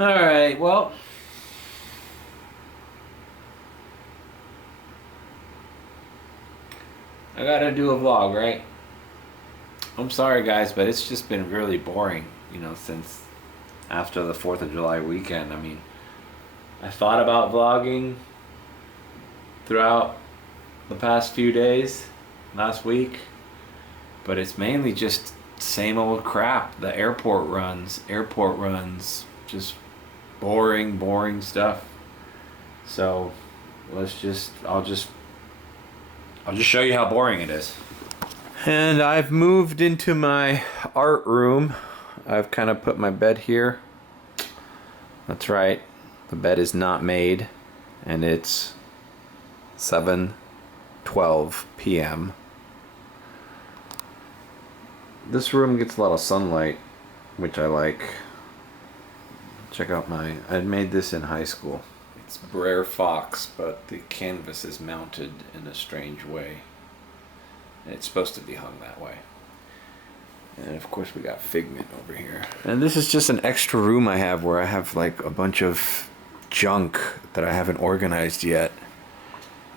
Alright, well, I gotta do a vlog, right? I'm sorry guys, but it's just been really boring, since after the 4th of July weekend. I mean, I thought about vlogging throughout the past few days, last week, but it's mainly just same old crap. The airport runs, just boring stuff. So I'll just show you how boring it is. And I've moved into my art room. I've kind of put my bed here. That's right, the bed is not made, and it's 7:12 p.m. This room gets a lot of sunlight, which I like. Check out I made this in high school. It's Brer Fox, but the canvas is mounted in a strange way. And it's supposed to be hung that way. And of course we got Figment over here. And this is just an extra room I have where I have like a bunch of junk that I haven't organized yet.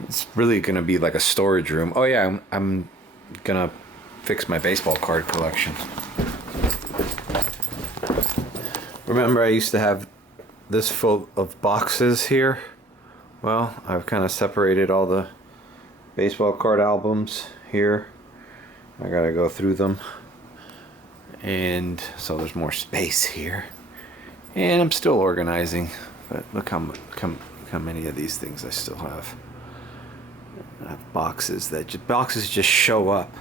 It's really gonna be like a storage room. Oh yeah, I'm gonna fix my baseball card collection. Remember I used to have this full of boxes here? Well, I've kind of separated all the baseball card albums here. I gotta go through them. And so there's more space here. And I'm still organizing. But look how many of these things I still have. I have boxes boxes just show up.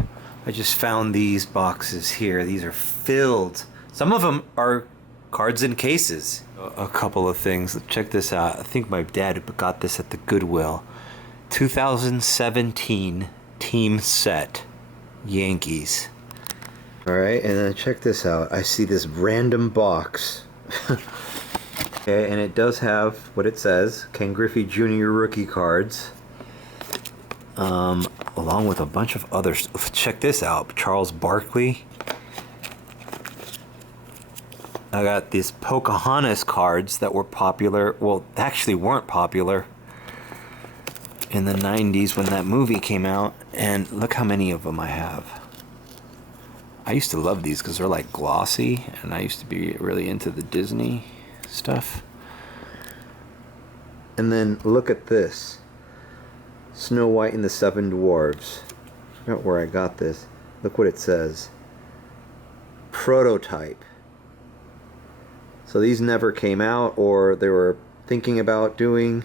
I just found these boxes here. These are filled. Some of them are cards in cases. A couple of things. Check this out. I think my dad got this at the Goodwill. 2017 team set. Yankees. Alright, and then check this out. I see this random box. Okay, and it does have what it says, Ken Griffey Jr. rookie cards. Along with a bunch of others. Check this out. Charles Barkley. I got these Pocahontas cards that were popular. Well, actually weren't popular in the 90s when that movie came out. And look how many of them I have. I used to love these because they're like glossy, and I used to be really into the Disney stuff. And then look at this. Snow White and the Seven Dwarves. I forgot where I got this. Look what it says. Prototype. So these never came out, or they were thinking about doing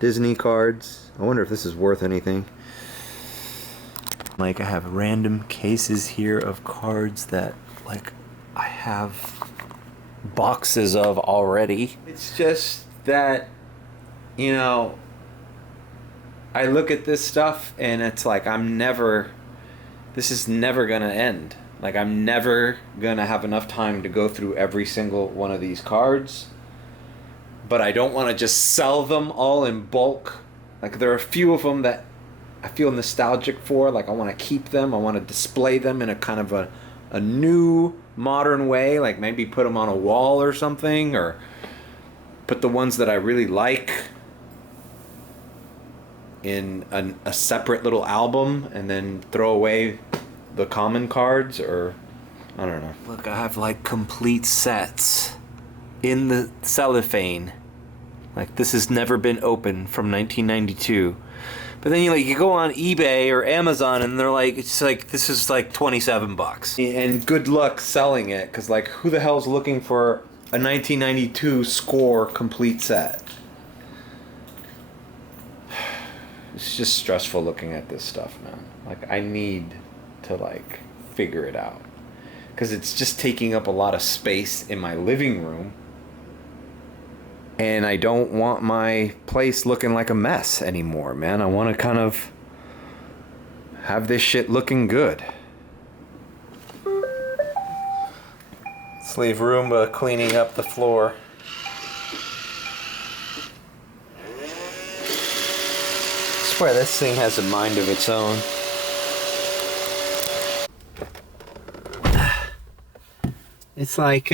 Disney cards. I wonder if this is worth anything. Like I have random cases here of cards that like I have boxes of already. It's just that, I look at this stuff and it's like this is never gonna end. Like I'm never gonna have enough time to go through every single one of these cards. But I don't want to just sell them all in bulk. Like there are a few of them that I feel nostalgic for. Like I want to keep them. I want to display them in a kind of a new modern way. Like maybe put them on a wall or something, or put the ones that I really like in a separate little album and then throw away the common cards, or I don't know. Look, I have like complete sets in the cellophane. Like this has never been opened from 1992. But then you go on eBay or Amazon and they're like, it's like, this is like $27. And good luck selling it, because like who the hell's looking for a 1992 score complete set? It's just stressful looking at this stuff, man. Like I need to like figure it out, because it's just taking up a lot of space in my living room. And I don't want my place looking like a mess anymore, man. I want to kind of have this shit looking good. Let's leave Roomba cleaning up the floor. I swear this thing has a mind of its own. It's like,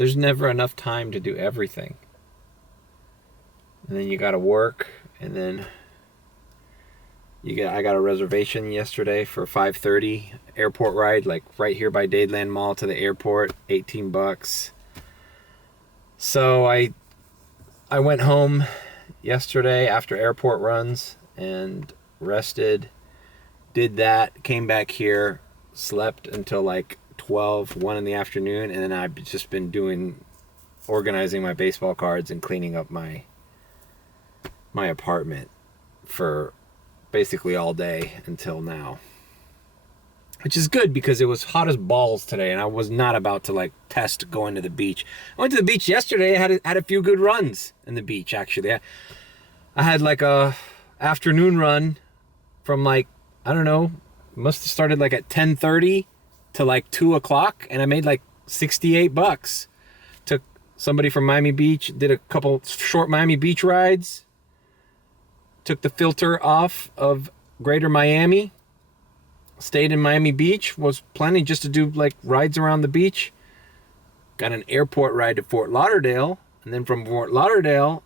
there's never enough time to do everything. And then you got to work, and then I got a reservation yesterday for 5:30 airport ride, like right here by Dadeland Mall to the airport, $18. So I went home yesterday after airport runs and rested, did that, came back here, slept until like 1 in the afternoon, and then I've just been organizing my baseball cards and cleaning up my apartment for basically all day until now, which is good because it was hot as balls today, and I was not about to like test going to the beach. I went to the beach yesterday. I had a few good runs in the beach, actually. I had like a afternoon run from like, I don't know, must have started like at 10:30 to like 2 o'clock, and I made like $68. Took somebody from Miami Beach, did a couple short Miami Beach rides, took the filter off of Greater Miami, stayed in Miami Beach, was planning just to do like rides around the beach, got an airport ride to Fort Lauderdale, and then from Fort Lauderdale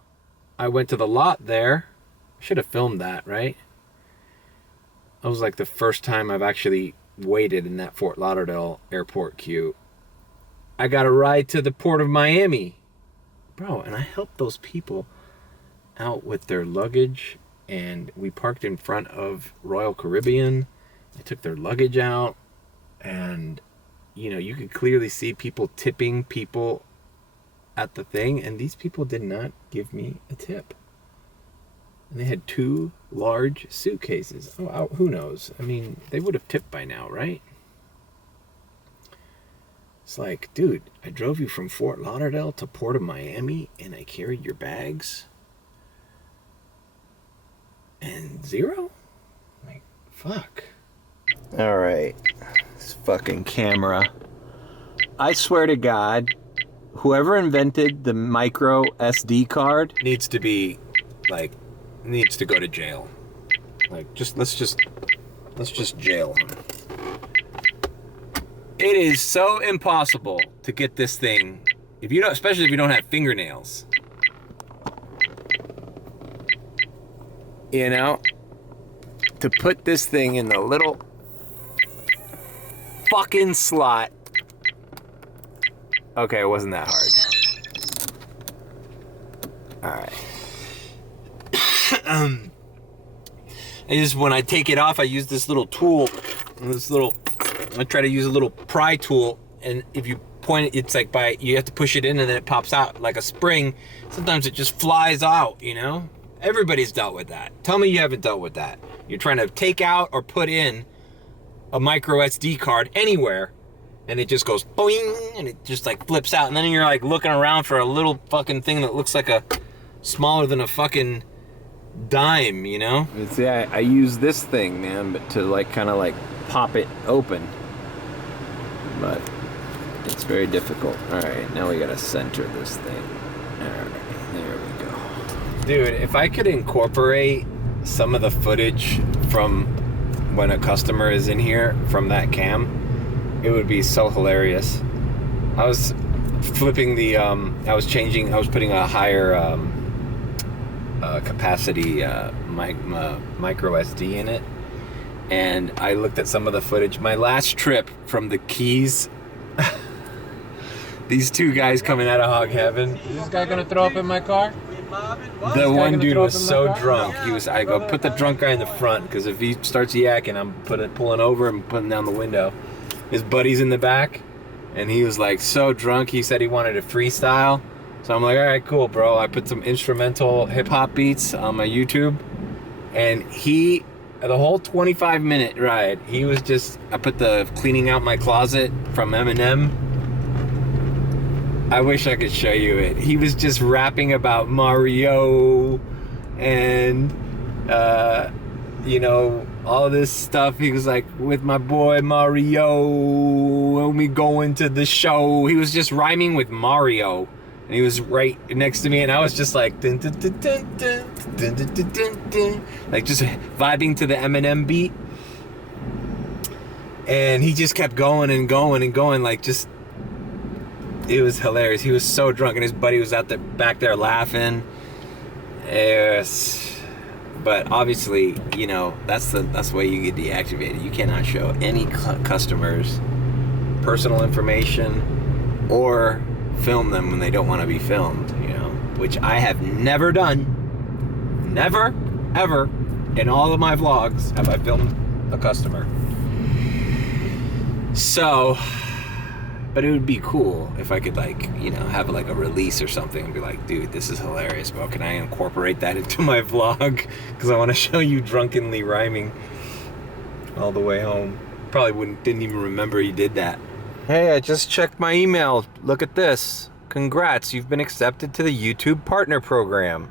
I went to the lot there. Should have filmed that, right? That was like the first time I've actually waited in that Fort Lauderdale airport queue. I got a ride to the Port of Miami, bro, and I helped those people out with their luggage, and we parked in front of Royal Caribbean. I took their luggage out, and you know, you could clearly see people tipping people at the thing, and these people did not give me a tip. And they had 2 large suitcases. Oh, who knows? I mean, they would have tipped by now, right? It's like, dude, I drove you from Fort Lauderdale to Port of Miami, and I carried your bags, and 0? Like, fuck. All right, this fucking camera. I swear to God, whoever invented the micro SD card needs to go to jail. Like, let's just jail him. It is so impossible to get this thing, especially if you don't have fingernails. You know, to put this thing in the little fucking slot. Okay, it wasn't that hard. Alright. When I take it off, I use this little tool. I try to use a little pry tool, and if you point it, it's like you have to push it in and then it pops out like a spring. Sometimes it just flies out, you know? Everybody's dealt with that. Tell me you haven't dealt with that. You're trying to take out or put in a micro SD card anywhere, and it just goes boing, and it just like flips out, and then you're like looking around for a little fucking thing that looks like smaller than a fucking dime, you know? See, I use this thing, man, but to like kind of like pop it open, but it's very difficult. All right, now we gotta center this thing. All right, there we go. Dude, if I could incorporate some of the footage from when a customer is in here from that cam, it would be so hilarious. I was flipping I was putting a higher capacity micro SD in it, and I looked at some of the footage. My last trip from the Keys, these 2 guys coming out of hog heaven. Is this guy gonna throw up in my car? The one dude was so drunk. I go, put the drunk guy in the front, because if he starts yakking, I'm pulling over and putting down the window. His buddy's in the back, and he was like so drunk, he said he wanted to freestyle. So I'm like, all right, cool, bro. I put some instrumental hip-hop beats on my YouTube, and the whole 25-minute ride, he was just, I put the Cleaning Out My Closet from Eminem. I wish I could show you it. He was just rapping about Mario and, you know, all this stuff. He was like, with my boy Mario, when we going to the show. He was just rhyming with Mario. And he was right next to me, and I was just like, dun, dun, dun, dun, dun, dun, dun, dun, dun, dun, like just vibing to the Eminem beat. And he just kept going and going and going, like just it was hilarious. He was so drunk, and his buddy was out there back there laughing. But obviously, you know, that's the way you get deactivated. You cannot show any customers personal information or film them when they don't want to be filmed, you know, which I have never done. Never, ever, in all of my vlogs have I filmed a customer. So, but it would be cool if I could, like, you know, have like a release or something and be like, dude, this is hilarious, bro. Can I incorporate that into my vlog? Because I want to show you drunkenly rhyming all the way home. Probably didn't even remember you did that. Hey, I just checked my email. Look at this. Congrats, you've been accepted to the YouTube Partner Program.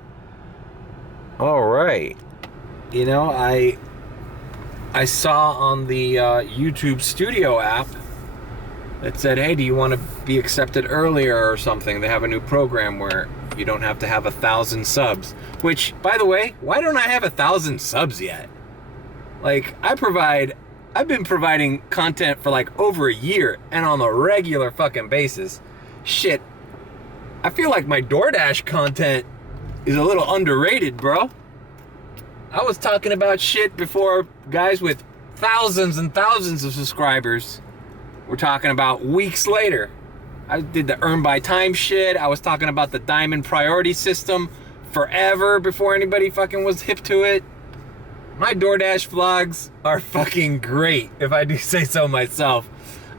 All right. You know, I saw on the YouTube Studio app that said, hey, do you want to be accepted earlier or something? They have a new program where you don't have to have 1,000 subs. Which, by the way, why don't I have 1,000 subs yet? Like, I've been providing content for like over a year and on a regular fucking basis. Shit, I feel like my DoorDash content is a little underrated, bro. I was talking about shit before guys with thousands and thousands of subscribers were talking about weeks later. I did the earn by time shit. I was talking about the diamond priority system forever before anybody fucking was hip to it. My DoorDash vlogs are fucking great, if I do say so myself.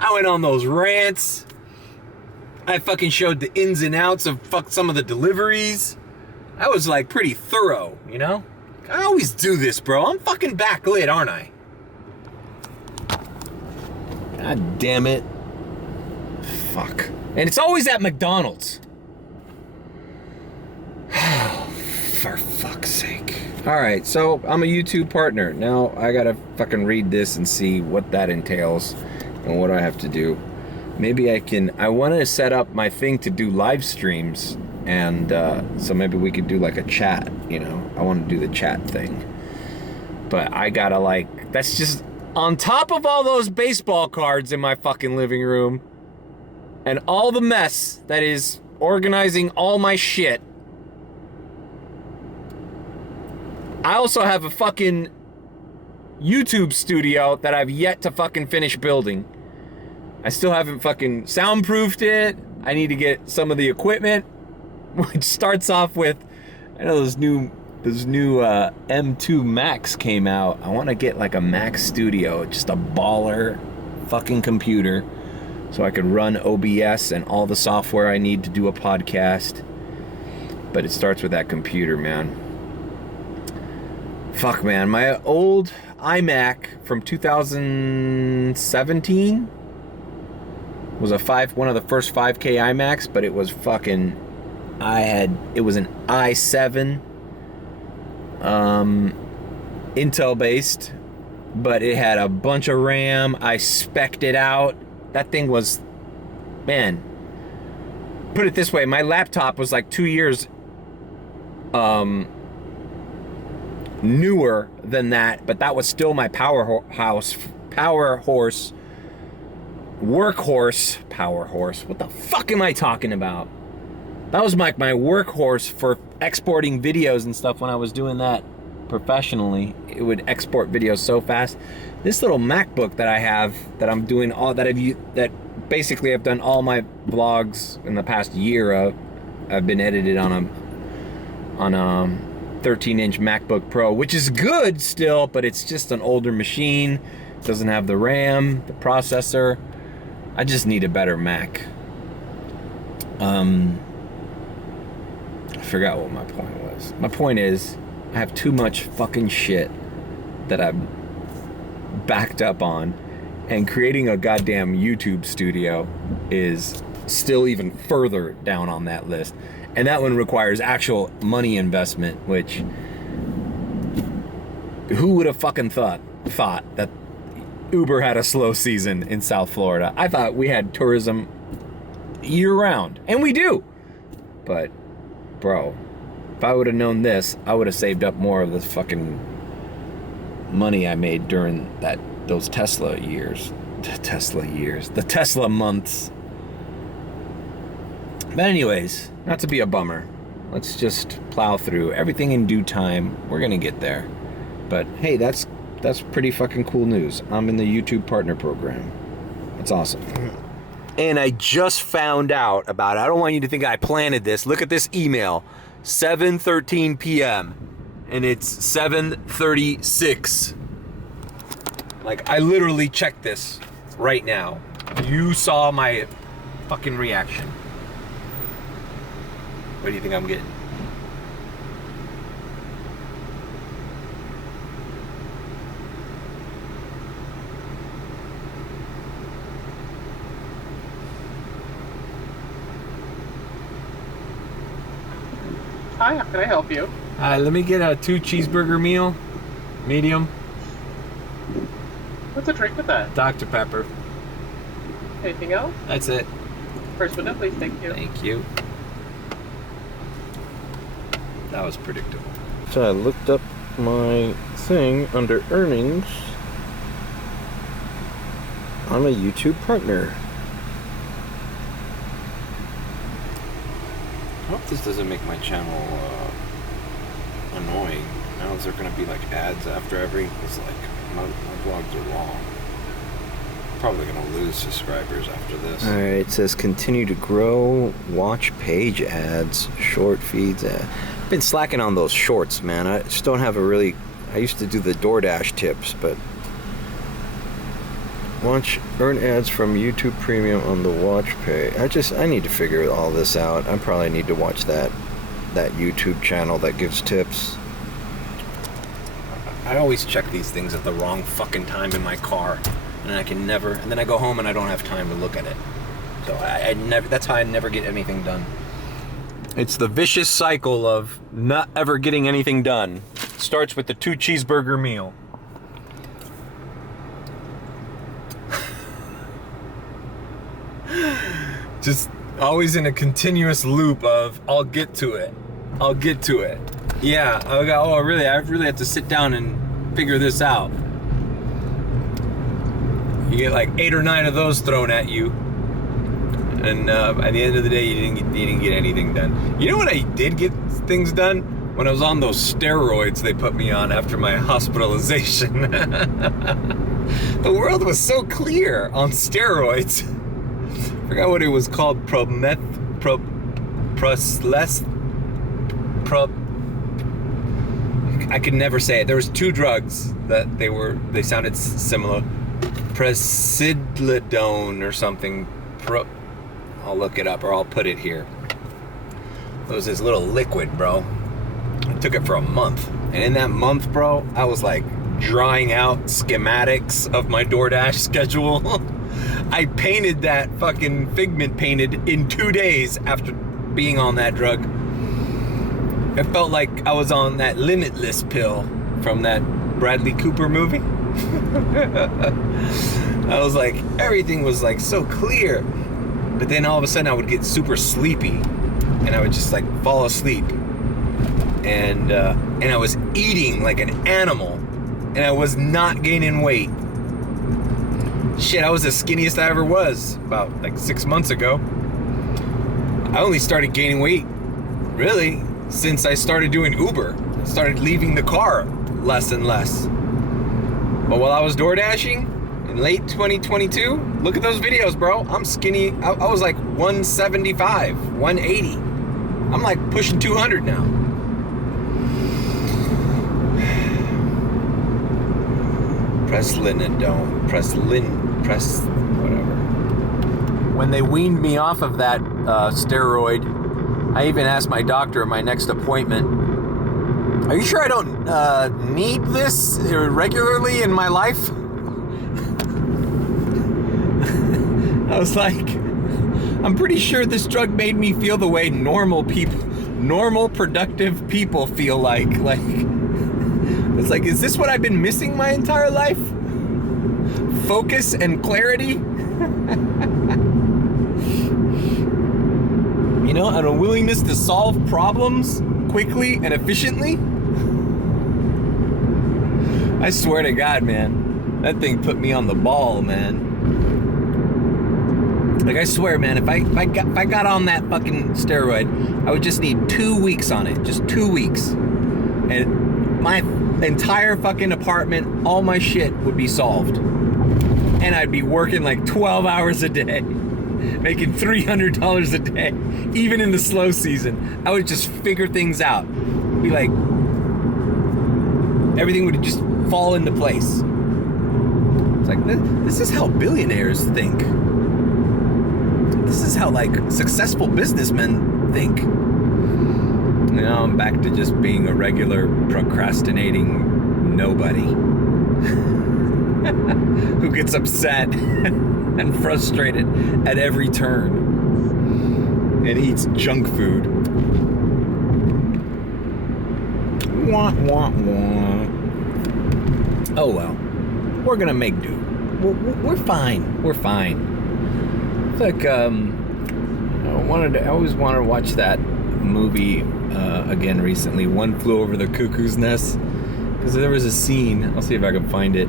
I went on those rants. I fucking showed the ins and outs of some of the deliveries. I was like pretty thorough, you know? I always do this, bro. I'm fucking backlit, aren't I? God damn it. Fuck. And it's always at McDonald's. For fuck's sake. Alright, so I'm a YouTube partner. Now I gotta fucking read this and see what that entails and what I have to do. Maybe I want to set up my thing to do live streams, and so maybe we could do like a chat, you know? I want to do the chat thing. But I gotta like, that's just on top of all those baseball cards in my fucking living room and all the mess that is organizing all my shit. I also have a fucking YouTube studio that I've yet to fucking finish building. I still haven't fucking soundproofed it. I need to get some of the equipment, which starts off with, I know those new M2 Max came out. I want to get like a Mac Studio, just a baller fucking computer, so I could run OBS and all the software I need to do a podcast. But it starts with that computer, man. Fuck, man. My old iMac from 2017 was one of the first 5K iMacs, but it was fucking, it was an i7, Intel based, but it had a bunch of RAM. I spec'd it out. That thing was, man, put it this way, my laptop was like 2 years newer than that, but that was still my workhorse. What the fuck am I talking about? That was my workhorse for exporting videos and stuff when I was doing that professionally. It would export videos so fast. This little MacBook that I have, that I'm doing that basically I've done all my vlogs in the past year of. I've been edited on a 13-inch MacBook Pro, which is good still, but it's just an older machine. It doesn't have the RAM, the processor. I just need a better Mac. I forgot what my point was. My point is, I have too much fucking shit that I'm backed up on, and creating a goddamn YouTube studio is still even further down on that list. And that one requires actual money investment, which, who would have fucking thought that Uber had a slow season in South Florida? I thought we had tourism year round, and we do. But, bro, if I would have known this, I would have saved up more of the fucking money I made during those Tesla years. The Tesla months. But anyways, not to be a bummer. Let's just plow through everything in due time. We're gonna get there. But hey, that's pretty fucking cool news. I'm in the YouTube partner program. That's awesome. And I just found out about it. I don't want you to think I planted this. Look at this email. 7:13 p.m. and it's 7:36. Like, I literally checked this right now. You saw my fucking reaction. What do you think I'm getting? Hi, how can I help you? Let me get a 2 cheeseburger meal, medium, What's a drink with that? Dr. Pepper. Anything else? That's it. First window, please. Thank you. Thank you. That was predictable. So I looked up my thing under earnings. I'm a YouTube partner. I hope this doesn't make my channel annoying. Now is there going to be like ads after every? It's like my vlogs are long. Probably going to lose subscribers after this. All right, it says continue to grow, watch page ads, short feeds. I've been slacking on those shorts, man. I just don't have a really. I used to do the DoorDash tips, but earn ads from YouTube Premium on the watch pay. I need to figure all this out. I probably need to watch that YouTube channel that gives tips. I always check these things at the wrong fucking time in my car, and then I go home and I don't have time to look at it. So that's how I never get anything done. It's the vicious cycle of not ever getting anything done. Starts with the 2 cheeseburger meal. Just always in a continuous loop of I'll get to it. Yeah, I really have to sit down and figure this out. You get like 8 or 9 of those thrown at you, and at the end of the day, you didn't get anything done. You know what I did get things done? When I was on those steroids they put me on after my hospitalization. The world was so clear on steroids. I forgot what it was called. I could never say it. There was 2 drugs that they sounded similar. Presidlidone or something. I'll look it up or I'll put it here. It was this little liquid, bro. I took it for a month. And in that month, bro, I was like drawing out schematics of my DoorDash schedule. I painted that fucking Figment painted in 2 days after being on that drug. It felt like I was on that Limitless pill from that Bradley Cooper movie. I was like, everything was like so clear. But then all of a sudden I would get super sleepy and I would just like fall asleep. And I was eating like an animal and I was not gaining weight. Shit, I was the skinniest I ever was about like 6 months ago. I only started gaining weight, really, since I started doing Uber. I started leaving the car less and less. But while I was door dashing in late 2022, look at those videos, bro. I'm skinny. I was like 175, 180. I'm like pushing 200 now. Press whatever. When they weaned me off of that steroid, I even asked my doctor at my next appointment, are you sure I don't need this regularly in my life? I was like, I'm pretty sure this drug made me feel the way normal productive people feel like. It's like, is this what I've been missing my entire life? Focus and clarity? You know, and a willingness to solve problems quickly and efficiently? I swear to God, man, that thing put me on the ball, man. Like, I swear, man, if I got on that fucking steroid, I would just need 2 weeks on it. Just 2 weeks. And my entire fucking apartment, all my shit would be solved. And I'd be working like 12 hours a day, making $300 a day, even in the slow season. I would just figure things out. Be like, everything would just fall into place. It's like, this is how billionaires think. This is how, like, successful businessmen think. Now I'm back to just being a regular procrastinating nobody who gets upset and frustrated at every turn and eats junk food. Wah, wah, wah. Oh well, we're gonna make do. We're fine. We're fine. It's like I always wanted to watch that movie again recently. One Flew Over the Cuckoo's Nest, because there was a scene. I'll see if I can find it,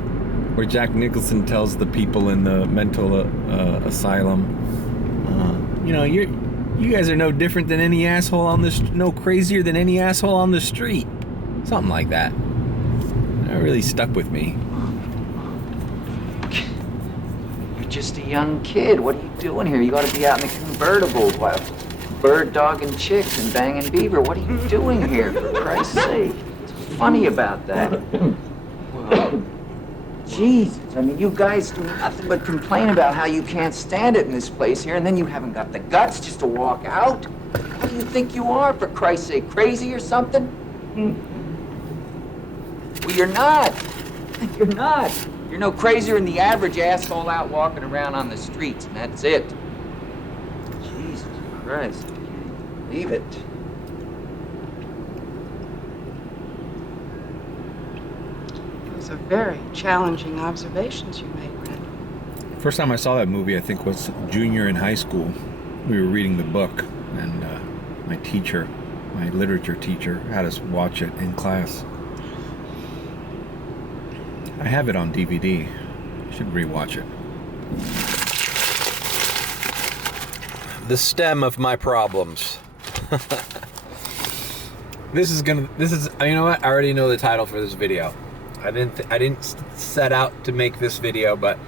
where Jack Nicholson tells the people in the mental asylum, you guys are no different than any asshole on this, no crazier than any asshole on the street. Something like that. That really stuck with me. You're just a young kid. What are you doing here? You ought to be out in the convertible, bird dogging chicks and banging beaver. What are you doing here, for Christ's sake? What's funny about that? Well, Jesus, I mean, you guys do nothing but complain about how you can't stand it in this place here, and then you haven't got the guts just to walk out? What do you think you are, for Christ's sake? Crazy or something? Well, you're not. You're not. You're no crazier than the average asshole out walking around on the streets, and that's it. Jesus Christ, I can't believe it. Those are very challenging observations you made, Randall. First time I saw that movie, I think, was junior in high school. We were reading the book, and my teacher, my literature teacher, had us watch it in class. I have it on DVD. I should rewatch it. The stem of my problems. This is, you know what? I already know the title for this video. I didn't set out to make this video, but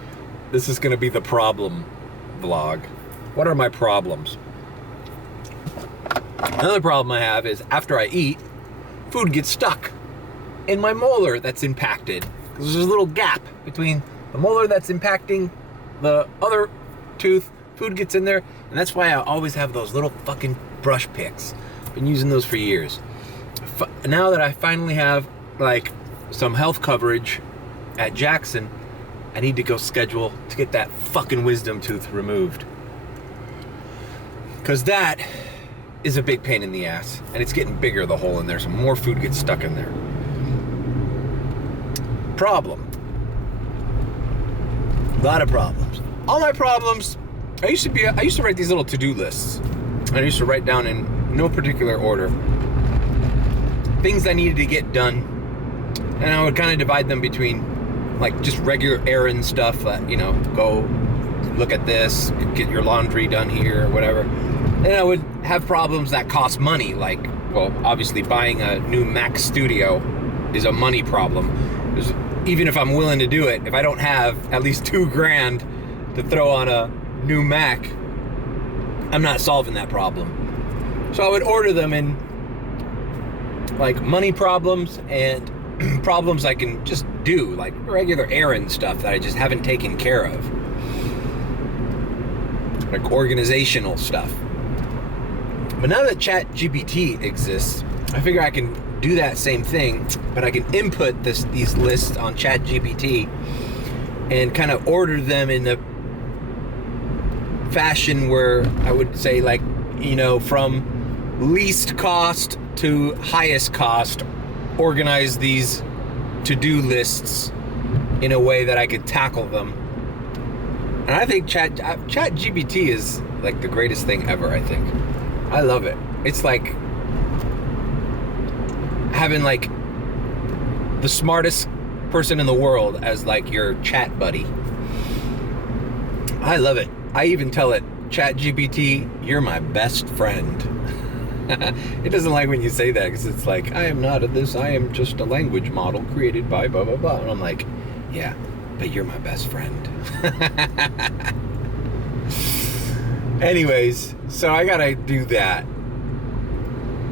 this is gonna be the problem vlog. What are my problems? Another problem I have is after I eat, food gets stuck in my molar that's impacted. There's a little gap between the molar that's impacting the other tooth, food gets in there, and that's why I always have those little fucking brush picks. Been using those for years. Now that I finally have, like, some health coverage at Jackson, I need to go schedule to get that fucking wisdom tooth removed. Because that is a big pain in the ass, and it's getting bigger, the hole in there, so more food gets stuck in there. Problem. A lot of problems. All my problems, I used to write these little to-do lists. I used to write down in no particular order things I needed to get done, and I would kind of divide them between, like, just regular errand stuff, go look at this, get your laundry done here, or whatever. Then I would have problems that cost money, like, well, obviously buying a new Mac Studio is a money problem. Even if I'm willing to do it, if I don't have at least $2,000 to throw on a new Mac, I'm not solving that problem. So I would order them in, like, money problems and problems I can just do, like regular errand stuff that I just haven't taken care of, like organizational stuff. But now that ChatGPT exists, I figure I can do that same thing, but I can input these lists on ChatGPT and kind of order them in the fashion where I would say, like, from least cost to highest cost, organize these to-do lists in a way that I could tackle them. And I think ChatGPT is like the greatest thing ever, I think. I love it. It's like having, like, the smartest person in the world as, like, your chat buddy. I love it. I even tell it ChatGPT, you're my best friend. It doesn't like when you say that because it's like, I am not this, I am just a language model created by blah, blah, blah. And I'm like, yeah, but you're my best friend. Anyways, so I gotta do that.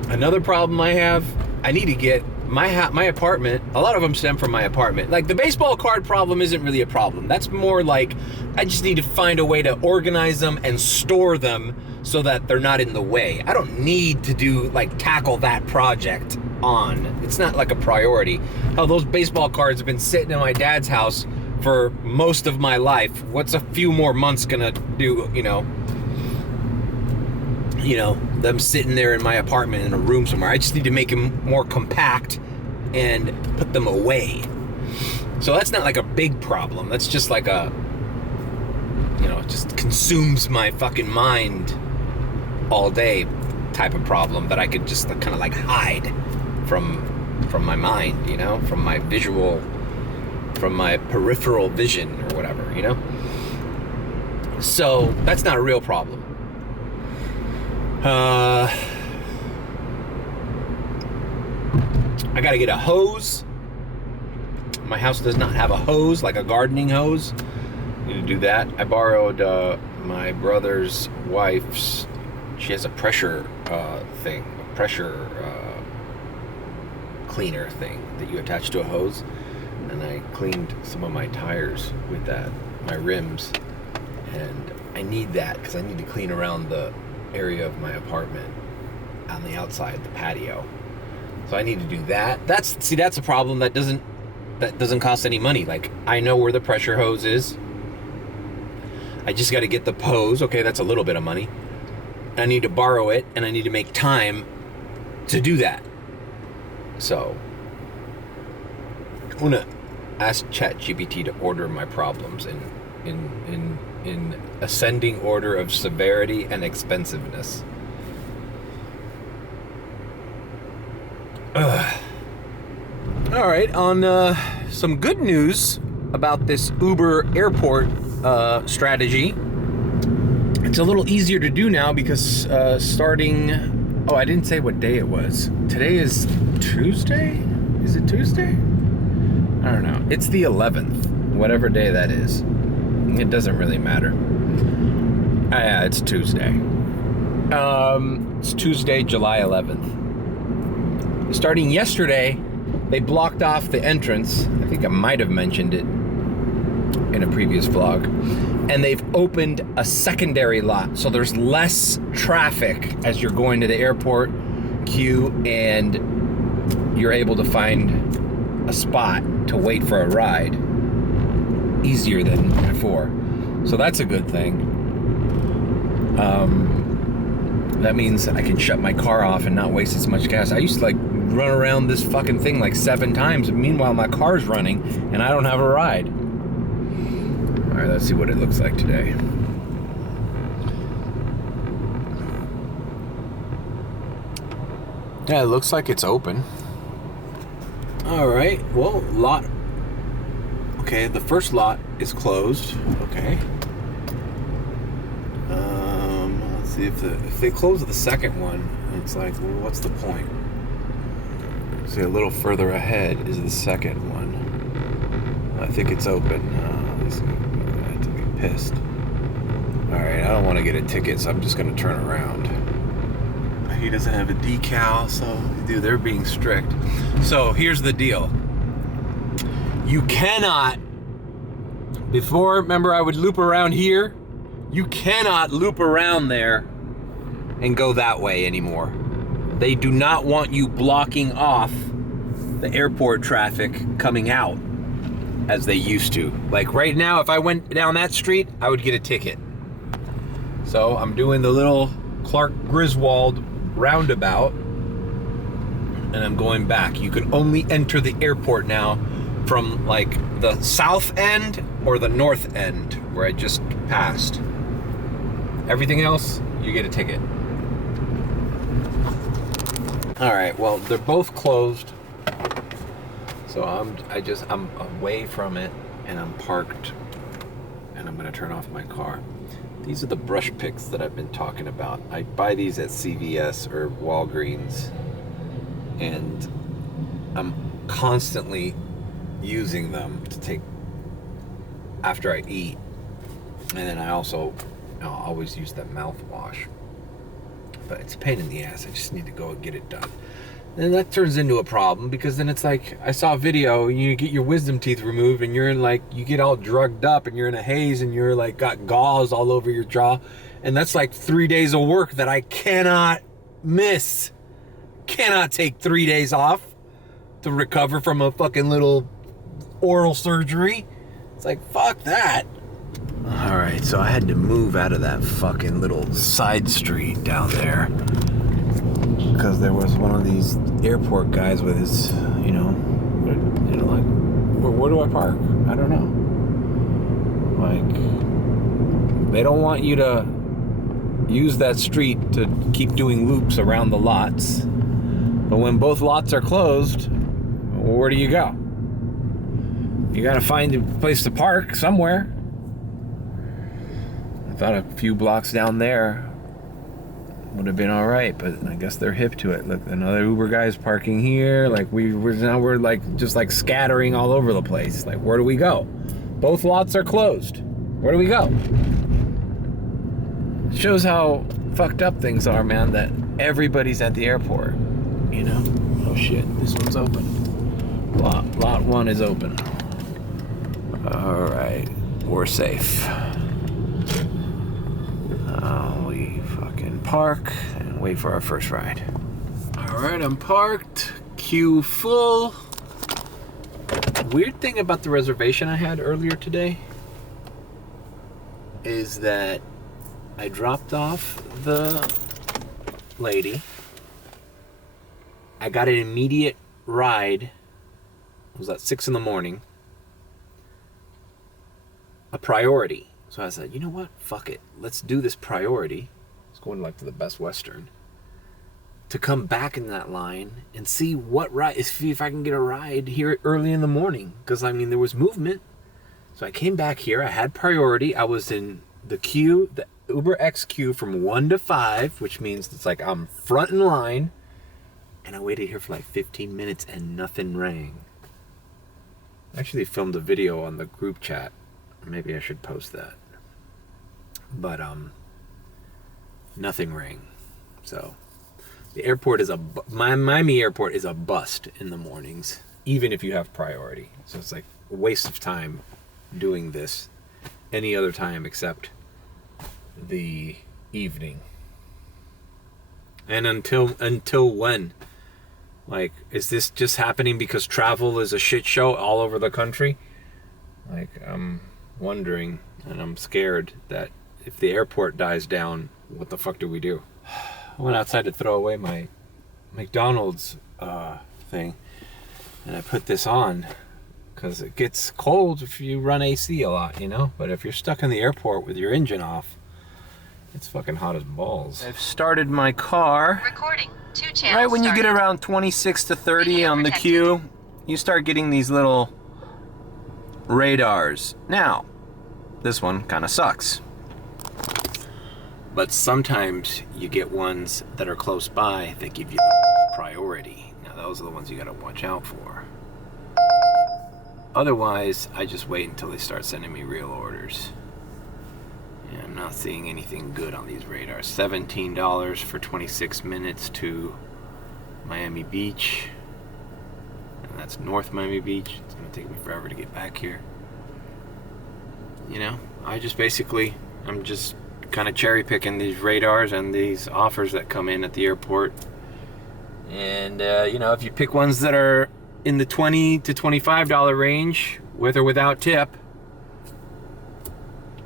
Another problem I have, I need to get my apartment. A lot of them stem from my apartment. Like the baseball card problem isn't really a problem. That's more like I just need to find a way to organize them and store them so that they're not in the way. I don't need to tackle that project on. It's not like a priority. Hell, those baseball cards have been sitting in my dad's house for most of my life. What's a few more months gonna do, them sitting there in my apartment in a room somewhere. I just need to make them more compact and put them away. So that's not like a big problem. That's just like it just consumes my fucking mind all day type of problem that I could just kind of like hide from my mind, from my visual, from my peripheral vision or whatever, So that's not a real problem. I gotta get a hose. My house does not have a hose, like a gardening hose. Need to do that. I borrowed my brother's wife's. She has a pressure thing, a pressure cleaner thing that you attach to a hose, and I cleaned some of my tires with that, my rims, and I need that because I need to clean around the area of my apartment on the outside, the patio. So I need to do that. That's a problem that doesn't cost any money. Like, I know where the pressure hose is. I just got to get the hose. Okay, that's a little bit of money. I need to borrow it, and I need to make time to do that. So I'm gonna ask ChatGPT to order my problems in ascending order of severity and expensiveness. All right, on some good news about this Uber airport strategy. It's a little easier to do now because starting... Oh, I didn't say what day it was. Today is Tuesday? Is it Tuesday? I don't know. It's the 11th, whatever day that is. It doesn't really matter. Yeah, it's Tuesday. It's Tuesday, July 11th. Starting yesterday, they blocked off the entrance. I think I might have mentioned it in a previous vlog. And they've opened a secondary lot. So there's less traffic as you're going to the airport queue, and you're able to find a spot to wait for a ride easier than before. So that's a good thing. That means I can shut my car off and not waste as much gas. I used to run around this fucking thing 7 times. Meanwhile, my car's running and I don't have a ride. All right, let's see what it looks like today. Yeah, it looks like it's open. All right, well, lot. Okay, the first lot is closed. Okay. Let's see if they close the second one, it's like, well, what's the point? See, a little further ahead is the second one. I think it's open. This is gonna have to be pissed. All right, I don't want to get a ticket, so I'm just gonna turn around. He doesn't have a decal, so dude, they're being strict. So here's the deal. You cannot, before, remember I would loop around here? You cannot loop around there and go that way anymore. They do not want you blocking off the airport traffic coming out as they used to. Like right now, if I went down that street, I would get a ticket. So I'm doing the little Clark Griswold roundabout, and I'm going back. You can only enter the airport now from the south end or the north end where I just passed. Everything else, you get a ticket. All right, well, they're both closed. So I'm away from it, and I'm parked, and I'm gonna turn off my car. These are the brush picks that I've been talking about. I buy these at CVS or Walgreens, and I'm constantly using them to take after I eat. And then I also always use that mouthwash. But it's a pain in the ass. I just need to go and get it done. And that turns into a problem, because then it's like, I saw a video, you get your wisdom teeth removed and you're in like, you get all drugged up and you're in a haze and you're like got gauze all over your jaw. And that's like 3 days of work that I cannot miss. Cannot take 3 days off to recover from a fucking little oral surgery. It's like, fuck that. All right, so I had to move out of that fucking little side street down there, because there was one of these airport guys with his, like, where do I park? I don't know. Like, they don't want you to use that street to keep doing loops around the lots. But when both lots are closed, where do you go? You gotta find a place to park somewhere. I thought a few blocks down there would have been all right, but I guess they're hip to it. Look, another Uber guy's parking here. Like we're like just like scattering all over the place. Like, where do we go? Both lots are closed. Where do we go? It shows how fucked up things are, man, that everybody's at the airport, you know? Oh shit, this one's open. Lot 1 is open. All right, we're safe. We fucking park and wait for our first ride. All right, I'm parked, queue full. Weird thing about the reservation I had earlier today is that I dropped off the lady. I got an immediate ride. It was at 6 in the morning. A priority. So I said, you know what? Fuck it. Let's do this priority. It's going like to the Best Western. To come back in that line and see what ride, see if I can get a ride here early in the morning. Because, I mean, there was movement. So I came back here. I had priority. I was in the queue, the Uber X queue from 1 to 5, which means it's like I'm front in line. And I waited here for like 15 minutes and nothing rang. I actually filmed a video on the group chat. Maybe I should post that. But nothing rang. So the airport is Miami airport is a bust in the mornings, even if you have priority. So it's like a waste of time doing this any other time except the evening. And until when? Like, is this just happening because travel is a shit show all over the country? Like, I'm wondering, and I'm scared that if the airport dies down, what the fuck do we do? I went outside to throw away my McDonald's thing, and I put this on because it gets cold if you run AC a lot, you know? But if you're stuck in the airport with your engine off, it's fucking hot as balls. I've started my car. Recording. 2 channels. Right when you get started. around 26 to 30 Video on the protected. queue, you start getting these little radars. Now, this one kind of sucks. But sometimes you get ones that are close by that give you priority. Now, those are the ones you gotta watch out for. Otherwise, I just wait until they start sending me real orders. Yeah, I'm not seeing anything good on these radars. $17 for 26 minutes to Miami Beach. And that's North Miami Beach. It's gonna take me forever to get back here. You know, I'm just kind of cherry picking these radars and these offers that come in at the airport. And, if you pick ones that are in the $20 to $25 range, with or without tip,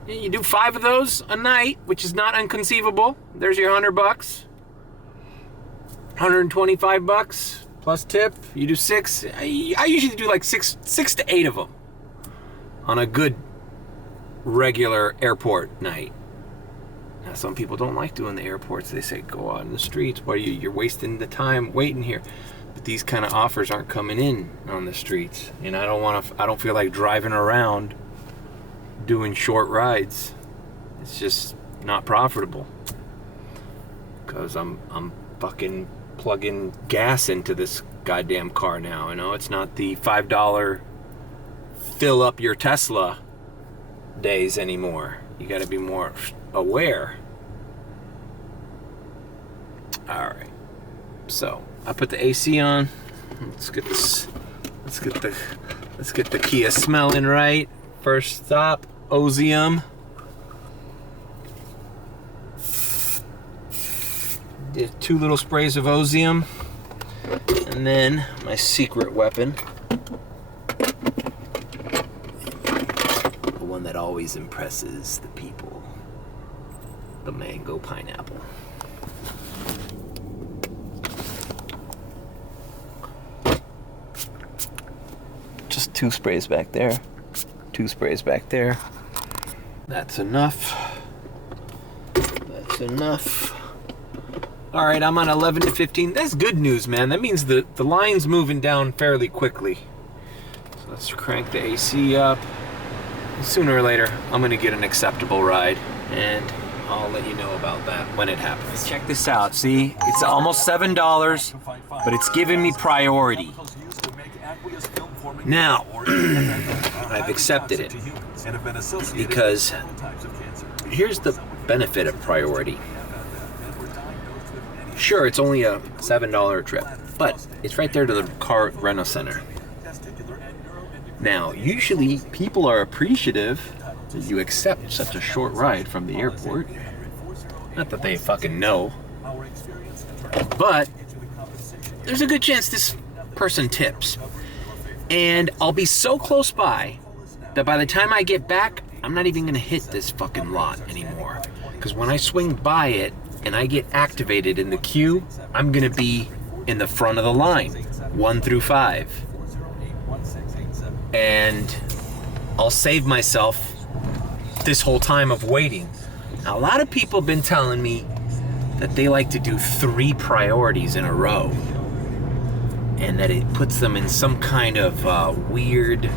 you do 5 of those a night, which is not inconceivable. There's your $100. $125 plus tip. You do 6. I usually do like 6 to 8 of them on a good regular airport night. Now, some people don't like doing the airports. They say go out in the streets. Why you're wasting the time waiting here. But these kind of offers aren't coming in on the streets, and I don't feel like driving around doing short rides. It's just not profitable. Because I'm fucking plugging gas into this goddamn car now, you know? It's not the $5 fill up your Tesla days anymore. You gotta be more aware. Alright. So, I put the AC on. Let's get the Kia smelling right. First stop, Ozium. Did 2 little sprays of Ozium. And then my secret weapon. The one that always impresses the people. The mango pineapple. Just 2 sprays back there. 2 sprays back there. That's enough. That's enough. All right, I'm on 11 to 15. That's good news, man. That means the line's moving down fairly quickly. So let's crank the AC up. Sooner or later, I'm gonna get an acceptable ride, and I'll let you know about that when it happens. Check this out, see? It's almost $7, but it's giving me priority. Now, I've accepted it, because here's the benefit of priority. Sure, it's only a $7 trip, but it's right there to the car rental center. Now, usually people are appreciative that you accept such a short ride from the airport. Not that they fucking know, but there's a good chance this person tips. And I'll be so close by that by the time I get back, I'm not even gonna hit this fucking lot anymore. Because when I swing by it and I get activated in the queue, I'm gonna be in the front of the line, 1 through 5. And I'll save myself this whole time of waiting. Now, a lot of people have been telling me that they like to do 3 priorities in a row, and that it puts them in some kind of weird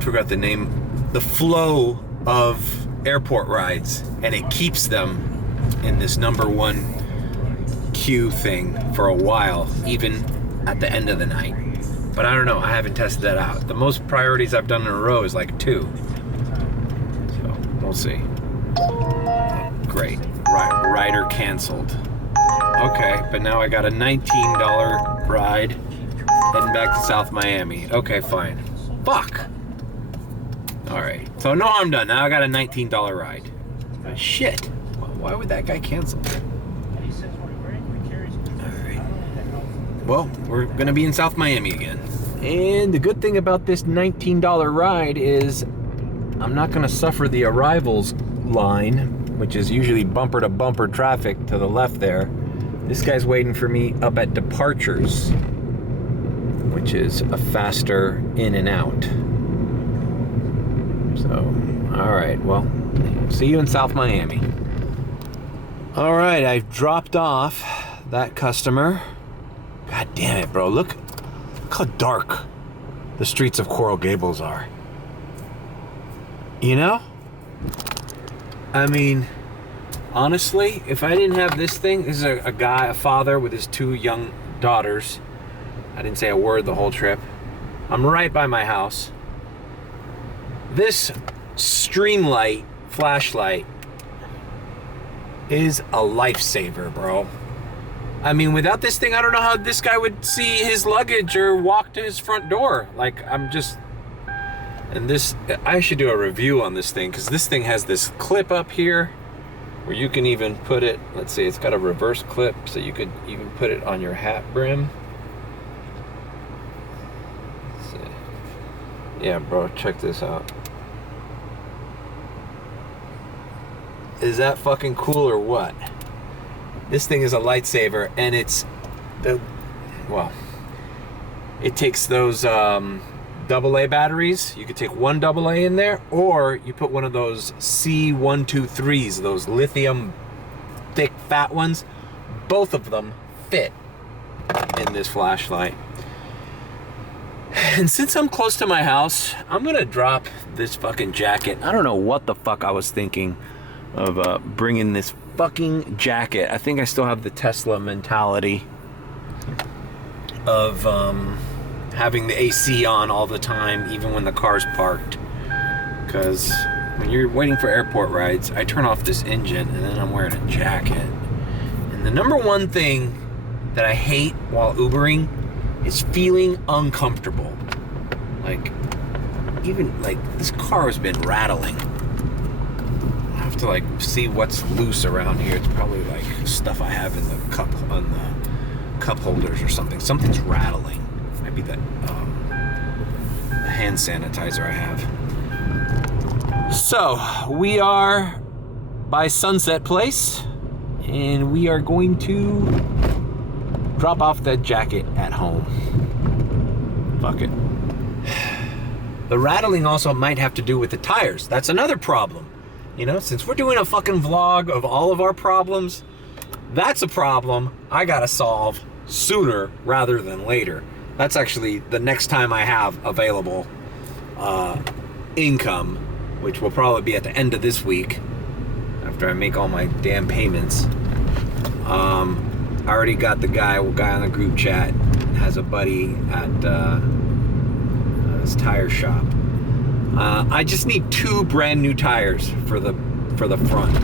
forgot the name, the flow of airport rides, and it keeps them in this #1 queue thing for a while, even at the end of the night. But I don't know, I haven't tested that out. The most priorities I've done in a row is like 2. So, we'll see. Great. Rider canceled. Okay, but now I got a $19 ride heading back to South Miami. Okay, fine. Fuck! Alright, so no, I'm done. Now I got a $19 ride. But shit. Why would that guy cancel? Alright. Well, we're gonna be in South Miami again. And the good thing about this $19 ride is I'm not gonna suffer the arrivals line, which is usually bumper to bumper traffic to the left there. This guy's waiting for me up at departures, which is a faster in and out. So, all right, well, see you in South Miami. All right, I've dropped off that customer. God damn it, bro. Look how dark the streets of Coral Gables are. You know? I mean, honestly, if I didn't have this thing, this is a guy, a father with his 2 young daughters. I didn't say a word the whole trip. I'm right by my house. This Streamlight flashlight is a lifesaver, bro. I mean, without this thing, I don't know how this guy would see his luggage or walk to his front door. Like, I'm just... And this, I should do a review on this thing, because this thing has this clip up here where you can even put it, let's see, it's got a reverse clip, so you could even put it on your hat brim. Let's see. Yeah, bro, check this out. Is that fucking cool or what? This thing is a lightsaver, and it's well, it takes those AA batteries. You could take one AA in there, or you put one of those C123s, those lithium thick fat ones. Both of them fit in this flashlight. And since I'm close to my house, I'm gonna drop this fucking jacket. I don't know what the fuck I was thinking of bringing this fucking jacket. I think I still have the Tesla mentality of having the AC on all the time, even when the car's parked. Because when you're waiting for airport rides, I turn off this engine and then I'm wearing a jacket. And the number one thing that I hate while Ubering is feeling uncomfortable. Like, even like this car has been rattling. I have to like see what's loose around here. It's probably like stuff I have in the cup holders or something. Something's rattling. Might be the hand sanitizer I have. So we are by Sunset Place, and we are going to drop off that jacket at home. Fuck it. The rattling also might have to do with the tires. That's another problem. You know, since we're doing a fucking vlog of all of our problems, that's a problem I gotta solve sooner rather than later. That's actually the next time I have available income, which will probably be at the end of this week after I make all my damn payments. I already got the guy on the group chat, has a buddy at his tire shop. I just need 2 brand new tires for the front.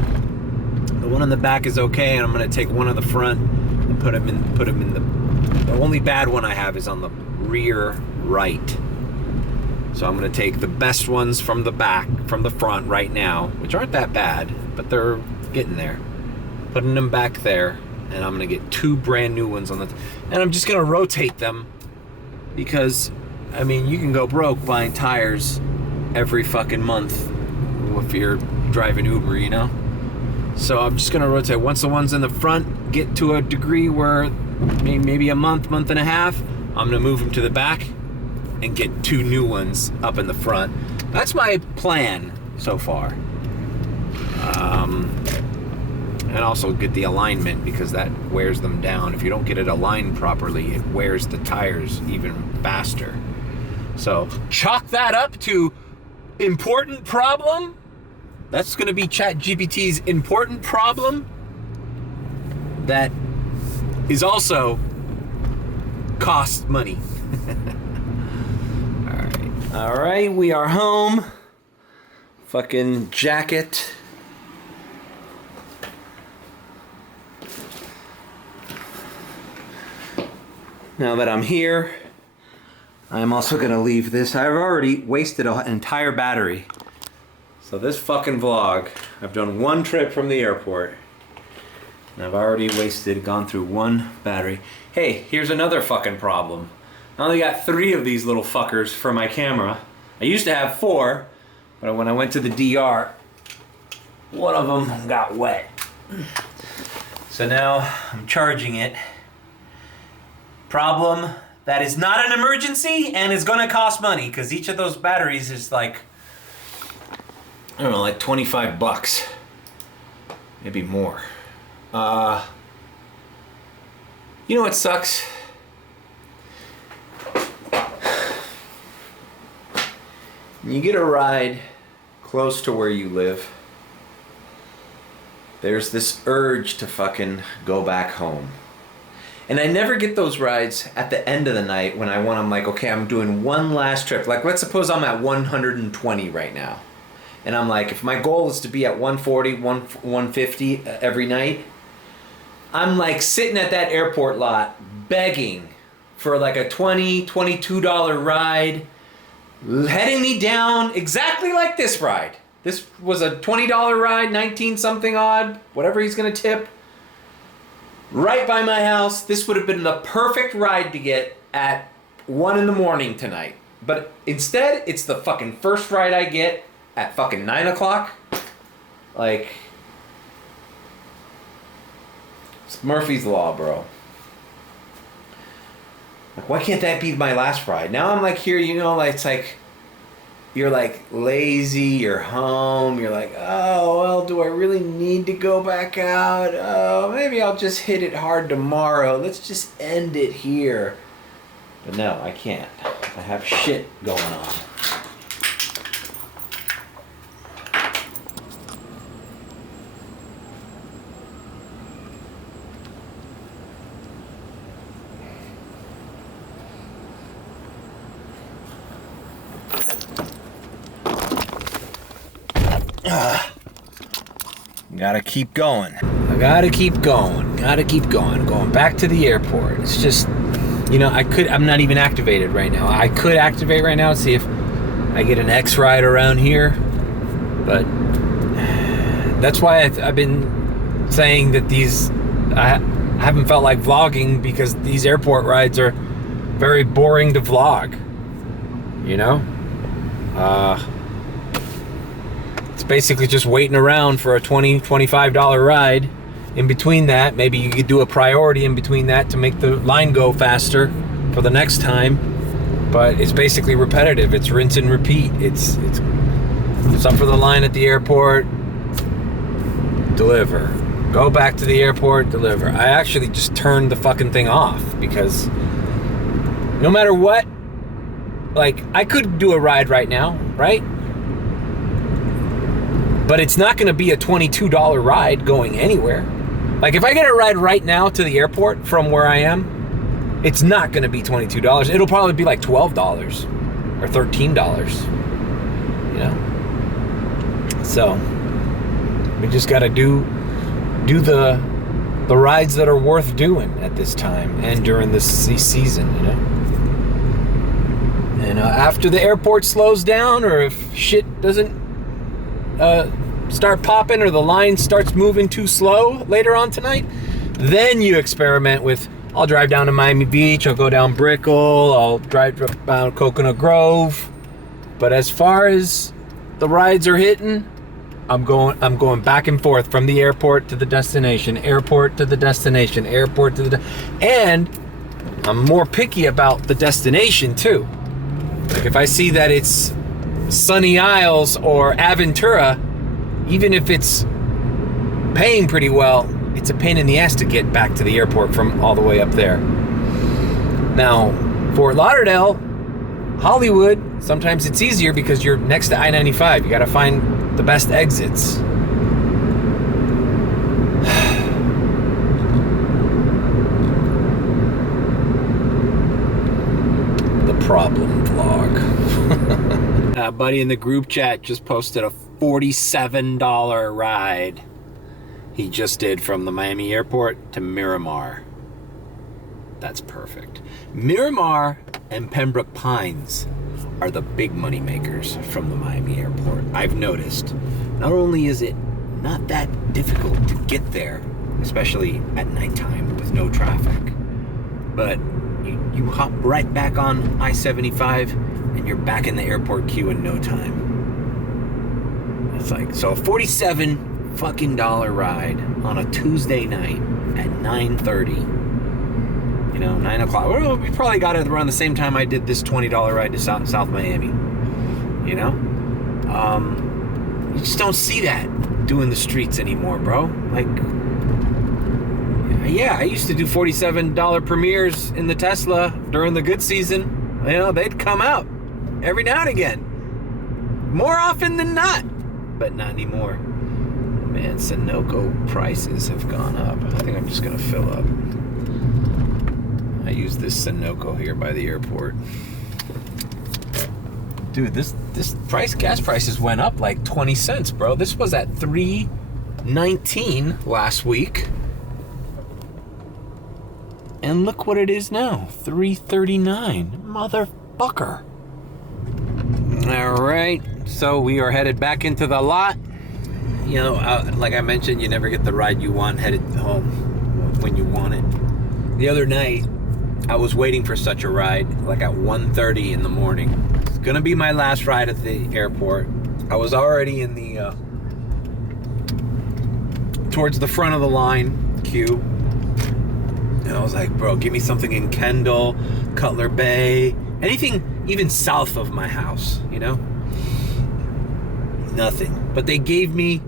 The one on the back is okay, and I'm gonna take one on the front and put them in the only bad one I have is on the rear right. So I'm gonna take the best ones from the front right now, which aren't that bad, but they're getting there. Putting them back there, and I'm gonna get 2 brand new ones and I'm just gonna rotate them, because I mean, you can go broke buying tires every fucking month if you're driving Uber, you know? So I'm just gonna rotate. Once the ones in the front get to a degree where maybe a month and a half, I'm gonna move them to the back and get 2 new ones up in the front. That's my plan so far. And also get the alignment, because that wears them down. If you don't get it aligned properly, it wears the tires even faster. So chalk that up to important problem. That's gonna be ChatGPT's important problem. That is also cost money. All right, we are home. Fucking jacket. Now that I'm here, I'm also gonna leave this. I've already wasted an entire battery. So this fucking vlog, I've done 1 trip from the airport, and I've already gone through 1 battery. Hey, here's another fucking problem. I only got 3 of these little fuckers for my camera. I used to have 4, but when I went to the DR, one of them got wet. So now I'm charging it. Problem, that is not an emergency and is gonna cost money, because each of those batteries is like, I don't know, like 25 bucks. Maybe more. You know what sucks? You get a ride close to where you live, there's this urge to fucking go back home. And I never get those rides at the end of the night when I'm like, okay, I'm doing 1 last trip. Like, let's suppose I'm at 120 right now. And I'm like, if my goal is to be at 140, 150 every night, I'm like sitting at that airport lot begging for like a $20, $22 ride, heading me down exactly like this ride. This was a $20 ride, 19 something odd, whatever he's gonna tip. Right by my house. This would have been the perfect ride to get at 1 in the morning tonight. But instead, it's the fucking first ride I get at fucking 9 o'clock. Like, it's Murphy's Law, bro. Like, why can't that be my last ride? Now I'm like here, you know, like, it's like, you're like lazy, you're home, you're like, oh, well, do I really need to go back out? Oh, maybe I'll just hit it hard tomorrow. Let's just end it here. But no, I can't. I have shit going on. Gotta keep going. I gotta keep going. Gotta keep going. Going back to the airport. It's just, I'm not even activated right now. I could activate right now and see if I get an X ride around here. But that's why I've been saying that I haven't felt like vlogging, because these airport rides are very boring to vlog. It's basically just waiting around for a $20, $25 ride. In between that, maybe you could do a priority in between that to make the line go faster for the next time. But it's basically repetitive. It's rinse and repeat. It's up for the line at the airport, deliver. Go back to the airport, deliver. I actually just turned the fucking thing off, because no matter what, like, I could do a ride right now, right? But it's not going to be a $22 ride going anywhere. Like, if I get a ride right now to the airport from where I am, it's not going to be $22. It'll probably be like $12 or $13, So we just got to do the rides that are worth doing at this time and during this season, And after the airport slows down, or if shit doesn't start popping, or the line starts moving too slow later on tonight, then you experiment with, I'll drive down to Miami Beach, I'll go down Brickell, I'll drive down Coconut Grove. But as far as the rides are hitting, I'm going back and forth from the airport to the destination, airport to the destination, airport to the and I'm more picky about the destination too. Like, if I see that it's Sunny Isles or Aventura, even if it's paying pretty well, it's a pain in the ass to get back to the airport from all the way up there. Now, Fort Lauderdale, Hollywood, sometimes it's easier because you're next to I-95. You got to find the best exits. The problem vlog. A buddy in the group chat just posted a $47 ride he just did from the Miami airport to Miramar. That's perfect. Miramar and Pembroke Pines are the big money makers from the Miami airport. I've noticed. Not only is it not that difficult to get there, especially at nighttime with no traffic, but you hop right back on I-75 and you're back in the airport queue in no time. It's like, so a $47 fucking ride on a Tuesday night at 9:30. 9 o'clock. Well, we probably got it around the same time I did this $20 ride to South Miami. You just don't see that doing the streets anymore, bro. Like, yeah, I used to do $47 premieres in the Tesla during the good season. They'd come out every now and again. More often than not. But not anymore. Man, Sunoco prices have gone up. I think I'm just going to fill up. I use this Sunoco here by the airport. Dude, this gas prices went up like 20 cents, bro. This was at $3.19 last week. And look what it is now, $3.39. Motherfucker. All right, so we are headed back into the lot. Like I mentioned, you never get the ride you want headed home when you want it. The other night, I was waiting for such a ride, like at 1:30 in the morning. It's gonna be my last ride at the airport. I was already in the, towards the front of the line queue. And I was like, bro, give me something in Kendall, Cutler Bay, anything even south of my house, Nothing. But they gave me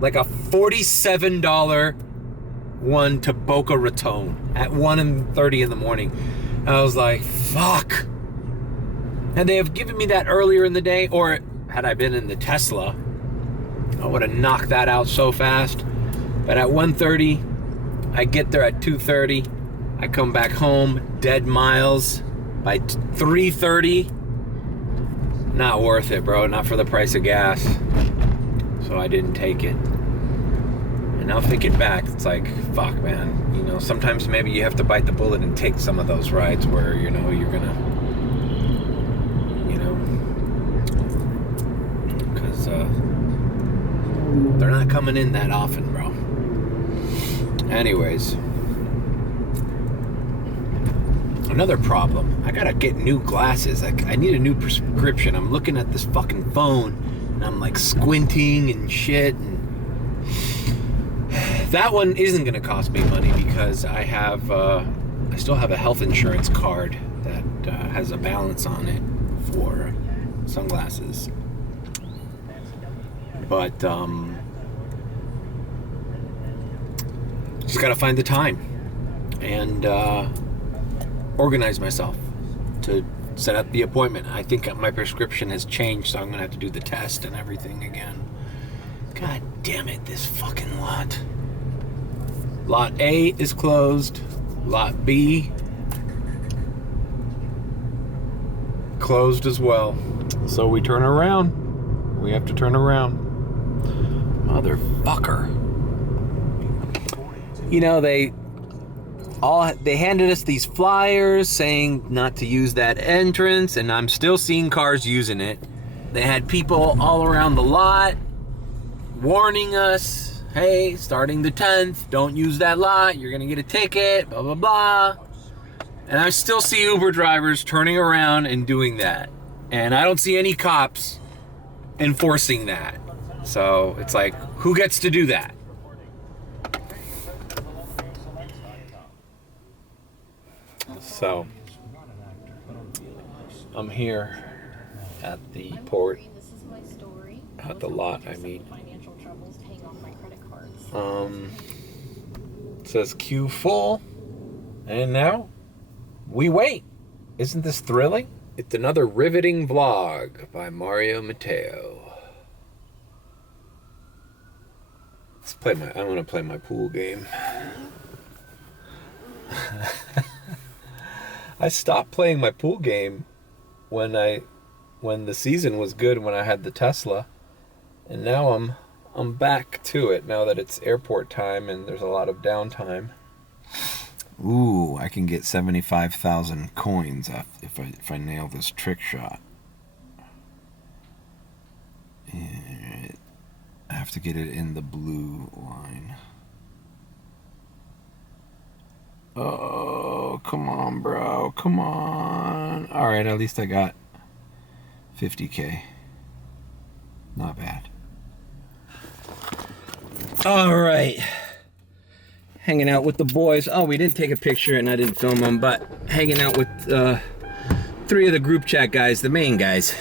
like a $47 one to Boca Raton at 1:30 in the morning. And I was like, fuck. Had they have given me that earlier in the day, or had I been in the Tesla, I would have knocked that out so fast. But at 1:30, I get there at 2:30. I come back home, dead miles by 3:30. Not worth it, bro. Not for the price of gas. So I didn't take it. And now thinking back, it's like, fuck, man. You know, sometimes maybe you have to bite the bullet and take some of those rides where, you know, you're gonna, you know, because they're not coming in that often, bro. Anyways, another problem. I gotta get new glasses. I need a new prescription. I'm looking at this fucking phone and I'm like squinting and shit. And that one isn't gonna cost me money because I still have a health insurance card that has a balance on it for sunglasses. But just gotta find the time and organize myself to set up the appointment. I think my prescription has changed, so I'm gonna have to do the test and everything again. God damn it, this fucking lot. Lot A is closed. Lot B closed as well. So we turn around. We have to turn around. Motherfucker. You know, they handed us these flyers saying not to use that entrance, and I'm still seeing cars using it. They had people all around the lot warning us, hey, starting the 10th, don't use that lot, you're gonna get a ticket, blah, blah, blah. And I still see Uber drivers turning around and doing that. And I don't see any cops enforcing that. So it's like, who gets to do that? So I'm here at the port, at the lot, I mean. It says queue full, and now we wait. Isn't this thrilling? It's another riveting vlog by Mario Mateo. I'm gonna play my pool game. I stopped playing my pool game when the season was good, when I had the Tesla, and now I'm back to it now that it's airport time and there's a lot of downtime. Ooh, I can get 75,000 coins if I nail this trick shot. And I have to get it in the blue line. Oh, come on, bro. Come on. All right, at least I got 50K. Not bad. All right. Hanging out with the boys. Oh, we didn't take a picture and I didn't film them, but hanging out with 3 of the group chat guys, the main guys.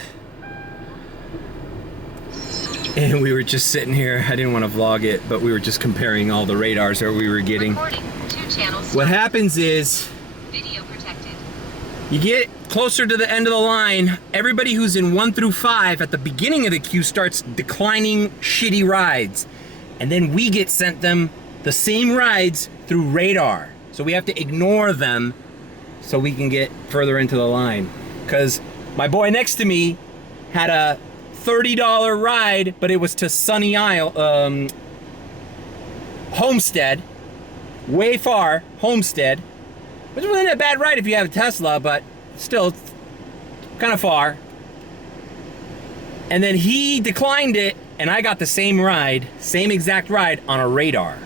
And we were just sitting here. I didn't want to vlog it, but we were just comparing all the radars that we were getting. What happens is, Video protected. you get closer to the end of the line, everybody who's in 1 through 5 at the beginning of the queue starts declining shitty rides. And then we get sent them the same rides through radar. So we have to ignore them so we can get further into the line. Because my boy next to me had a $30 ride, but it was to Sunny Isle, Homestead. Way far, Homestead. Which wasn't a bad ride if you have a Tesla, but still kind of far. And then he declined it, and I got the same ride, same exact ride on a radar.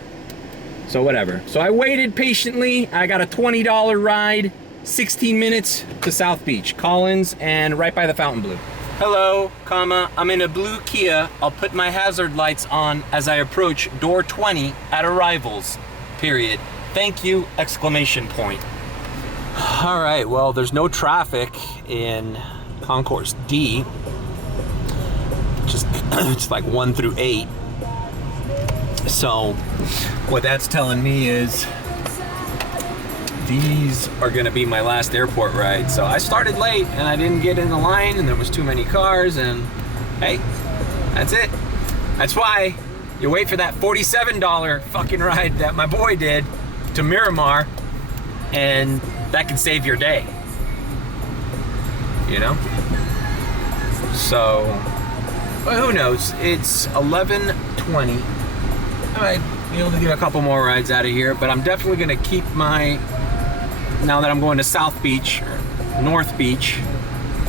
So whatever. So I waited patiently. I got a $20 ride, 16 minutes to South Beach, Collins, and right by the Fontainebleau. Hello, comma, I'm in a blue Kia. I'll put my hazard lights on as I approach door 20 at arrivals, period. Thank you, exclamation point. All right, well, there's no traffic in Concourse D. Just it's like 1 through 8. So what that's telling me is these are gonna be my last airport ride. So I started late and I didn't get in the line and there was too many cars, and hey, that's it. That's why you wait for that $47 fucking ride that my boy did to Miramar, and that can save your day. You know? So, well, who knows? It's 11:20. I might be able to get a couple more rides out of here, but I'm definitely gonna keep my, now that I'm going to South Beach, or North Beach,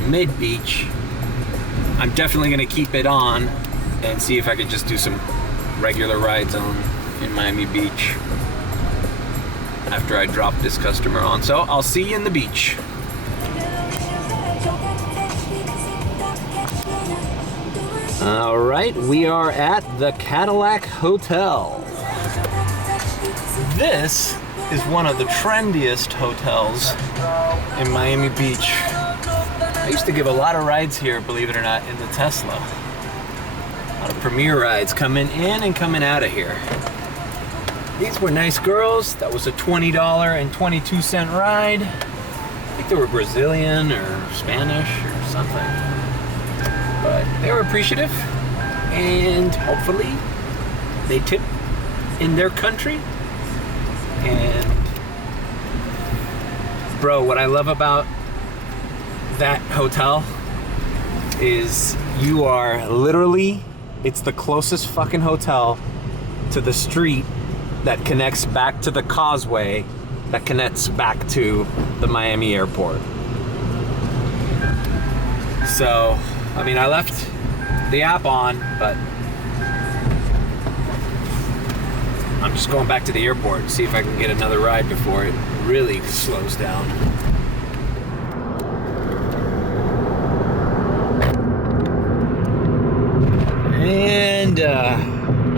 Mid Beach, I'm definitely gonna keep it on and see if I could just do some regular rides on in Miami Beach after I drop this customer on. So I'll see you in the beach. All right, we are at the Cadillac Hotel. This is one of the trendiest hotels in Miami Beach. I used to give a lot of rides here, believe it or not, in the Tesla. A lot of premier rides coming in and coming out of here. These were nice girls. That was a $20.22 ride. I think they were Brazilian or Spanish or something. But they were appreciative, and hopefully they tip in their country. And bro, what I love about that hotel is you are literally, it's the closest fucking hotel to the street that connects back to the causeway that connects back to the Miami airport. So, I mean, I left the app on, but I'm just going back to the airport to see if I can get another ride before it really slows down. And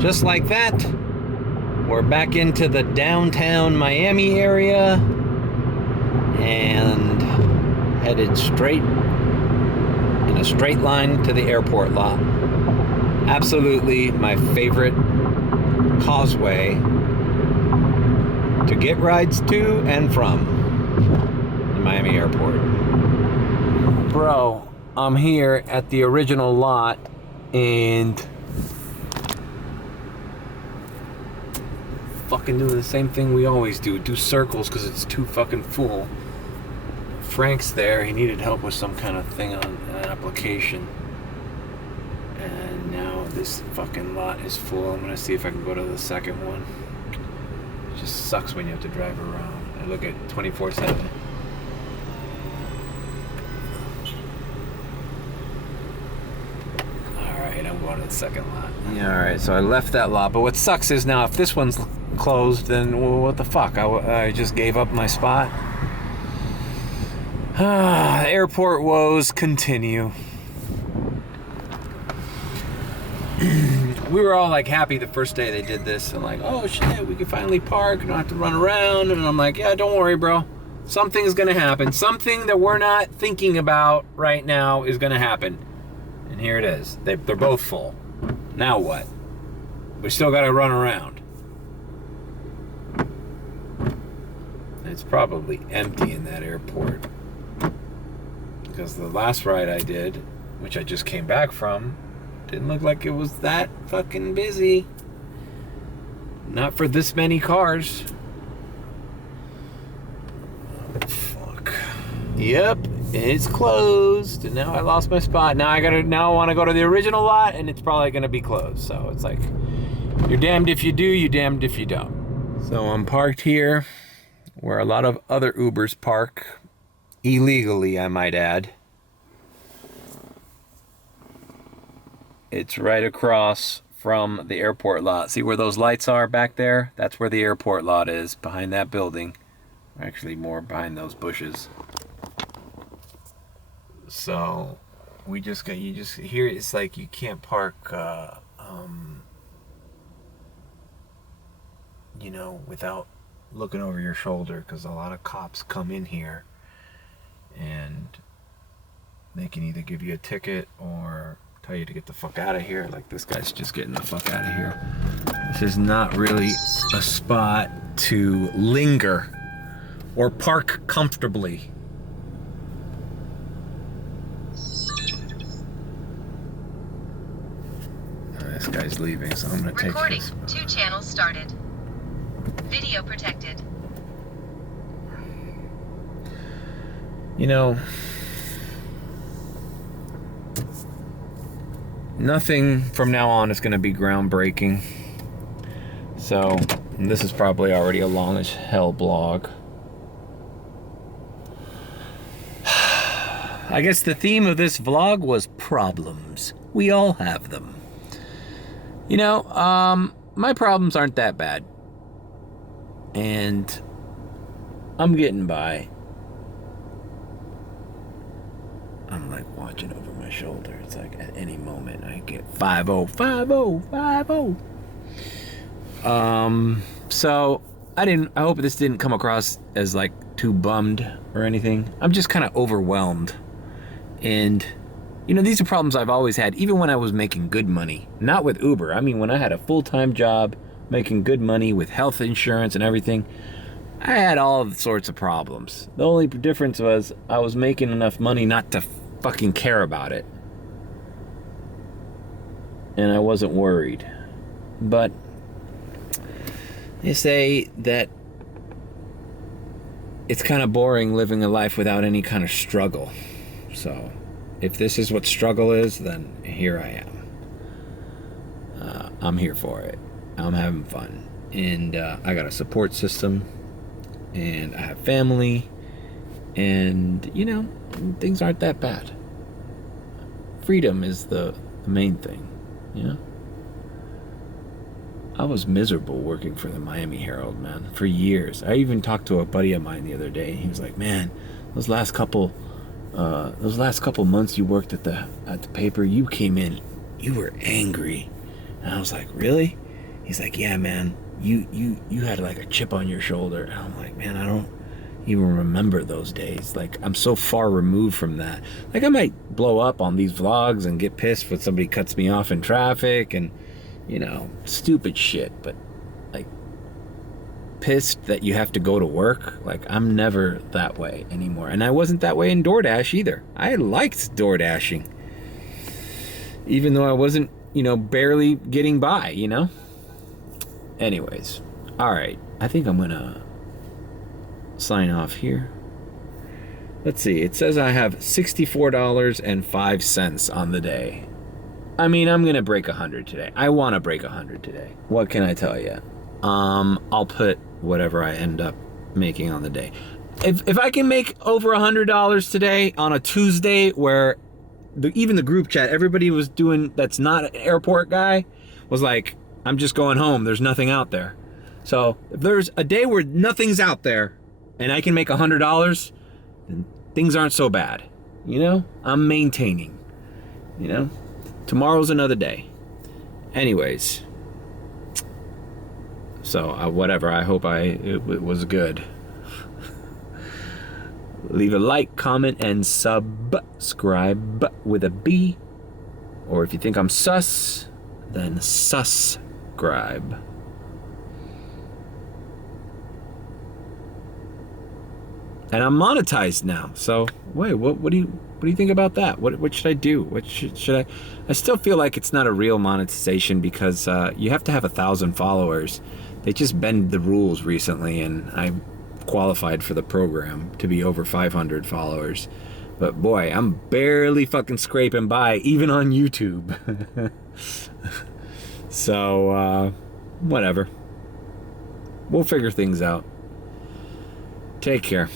just like that, we're back into the downtown Miami area and headed straight in a straight line to the airport lot. Absolutely my favorite causeway to get rides to and from the Miami airport. Bro, I'm here at the original lot and fucking doing the same thing we always do circles because it's too fucking full. Frank's there, he needed help with some kind of thing on an application. And now this fucking lot is full. I'm gonna see if I can go to the second one. It just sucks when you have to drive around. I look at 24/7. Alright, I'm going to the second lot. Yeah, alright, so I left that lot, but what sucks is now if this one's closed, then well, what the fuck? I just gave up my spot. Airport woes continue. We were all like happy the first day they did this and like, oh shit, we can finally park and don't have to run around. And I'm like, yeah, don't worry, bro. Something's gonna happen. Something that we're not thinking about right now is gonna happen. And here it is. They're both full. Now what? We still gotta run around. It's probably empty in that airport. Because the last ride I did, which I just came back from, didn't look like it was that fucking busy. Not for this many cars. Oh, fuck. Yep, it's closed. And now I lost my spot. Now I want to go to the original lot and it's probably gonna be closed. So it's like, you're damned if you do, you're damned if you don't. So I'm parked here where a lot of other Ubers park. Illegally, I might add. It's right across from the airport lot. See where those lights are back there? That's where the airport lot is, behind that building. Actually, more behind those bushes. So, you just hear it's like you can't park, you know, without looking over your shoulder, because a lot of cops come in here and they can either give you a ticket or tell you to get the fuck out of here. Like this guy's just getting the fuck out of here. This is not really a spot to linger or park comfortably. This guy's leaving, so I'm gonna take Recording. this. 2 channels started. Video protected. You know, nothing from now on is gonna be groundbreaking. So, this is probably already a long as hell blog. I guess the theme of this vlog was problems. We all have them. You know, my problems aren't that bad. And I'm getting by. I'm like watching over my shoulder. It's like at any moment I get 5-0, 5-0, 5-0. So I hope this didn't come across as like too bummed or anything. I'm just kind of overwhelmed. And you know, these are problems I've always had, even when I was making good money. Not with Uber. I mean, when I had a full-time job, making good money with health insurance and everything, I had all sorts of problems. The only difference was I was making enough money not to fucking care about it. And I wasn't worried. But they say that it's kind of boring living a life without any kind of struggle. So if this is what struggle is, then here I am. I'm here for it. I'm having fun. And I got a support system. And I have family. And, you know, things aren't that bad. Freedom is the main thing, you know? I was miserable working for the Miami Herald, man, for years. I even talked to a buddy of mine the other day. He was like, man, those last couple months you worked at the paper, you came in, you were angry. And I was like, really? He's like, yeah, man, you had like a chip on your shoulder. And I'm like, man, I don't even remember those days. Like, I'm so far removed from that. Like, I might blow up on these vlogs and get pissed when somebody cuts me off in traffic and, you know, stupid shit, but like pissed that you have to go to work. Like, I'm never that way anymore. And I wasn't that way in DoorDash either. I liked DoorDashing, even though I wasn't, you know, barely getting by, you know? Anyways, all right. I think I'm gonna sign off here. Let's see. It says I have $64.05 on the day. I mean, I'm gonna break 100 today. I want to break 100 today. What can I tell you? I'll put whatever I end up making on the day. If I can make over $100 today on a Tuesday where even the group chat, everybody was doing, that's not an airport guy, was like, I'm just going home. There's nothing out there. So if there's a day where nothing's out there and I can make $100, then things aren't so bad. You know, I'm maintaining, you know, tomorrow's another day. Anyways, so whatever, I hope it was good. Leave a like, comment, and subscribe with a B. Or if you think I'm sus, then subscribe. And I'm monetized now. So wait, what do you think about that? What should I do? What should I? I still feel like it's not a real monetization because you have to have 1,000 followers. They just bend the rules recently, and I qualified for the program to be over 500 followers. But boy, I'm barely fucking scraping by, even on YouTube. So, whatever. We'll figure things out. Take care.